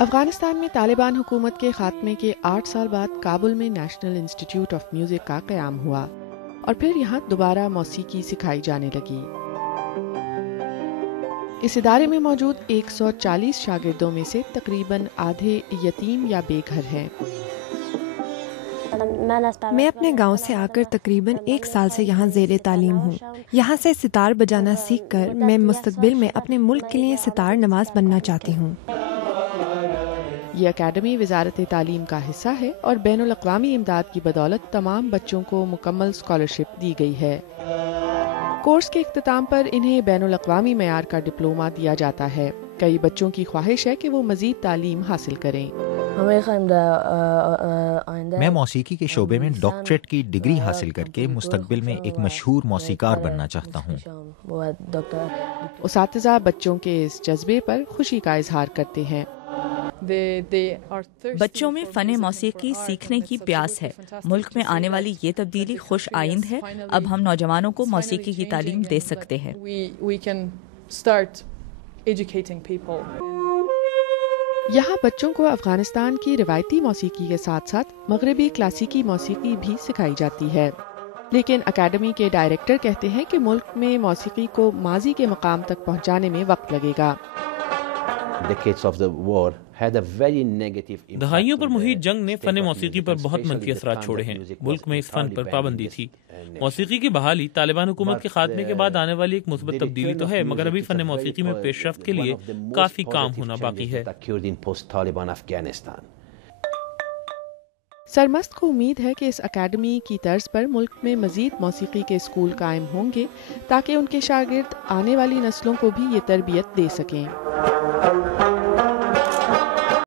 افغانستان میں طالبان حکومت کے خاتمے کے 8 سال بعد کابل میں نیشنل انسٹیٹیوٹ آف میوزک کا قیام ہوا اور پھر یہاں دوبارہ موسیقی سکھائی جانے لگی۔ اس ادارے میں موجود 140 شاگردوں میں سے تقریباً آدھے یتیم یا بے گھر ہیں۔ میں اپنے گاؤں سے آ کر تقریباً 1 سال سے یہاں زیر تعلیم ہوں۔ یہاں سے ستار بجانا سیکھ کر میں مستقبل میں اپنے ملک کے لیے ستار نواز بننا چاہتی ہوں۔ یہ اکیڈمی وزارت تعلیم کا حصہ ہے اور بین الاقوامی امداد کی بدولت تمام بچوں کو مکمل اسکالرشپ دی گئی ہے۔ کورس کے اختتام پر انہیں بین الاقوامی معیار کا ڈپلومہ دیا جاتا ہے۔ کئی بچوں کی خواہش ہے کہ وہ مزید تعلیم حاصل کریں۔ میں موسیقی کے شعبے میں ڈاکٹریٹ کی ڈگری حاصل کر کے مستقبل میں ایک مشہور موسیقار بننا چاہتا ہوں۔ اساتذہ بچوں کے اس جذبے پر خوشی کا اظہار کرتے ہیں۔ بچوں میں فن موسیقی سیکھنے کی پیاس ہے۔ ملک میں آنے والی یہ تبدیلی خوش آئند ہے۔ اب ہم نوجوانوں کو موسیقی کی تعلیم دے سکتے ہیں۔ یہاں بچوں کو افغانستان کی روایتی موسیقی کے ساتھ ساتھ مغربی کلاسیکی موسیقی بھی سکھائی جاتی ہے، لیکن اکیڈمی کے ڈائریکٹر کہتے ہیں کہ ملک میں موسیقی کو ماضی کے مقام تک پہنچانے میں وقت لگے گا۔ دہائیوں پر محیط جنگ نے فن موسیقی پر بہت منفی اثرات چھوڑے ہیں۔ ملک میں اس فن پر پابندی تھی۔ موسیقی کی بحالی طالبان حکومت کے خاتمے کے بعد آنے والی ایک مثبت تبدیلی تو ہے، مگر ابھی فن موسیقی میں پیش رفت کے لیے کافی کام ہونا باقی ہے۔ سرمست کو امید ہے کہ اس اکیڈمی کی طرز پر ملک میں مزید موسیقی کے اسکول قائم ہوں گے تاکہ ان کے شاگرد آنے والی نسلوں کو بھی یہ تربیت دے سکیں۔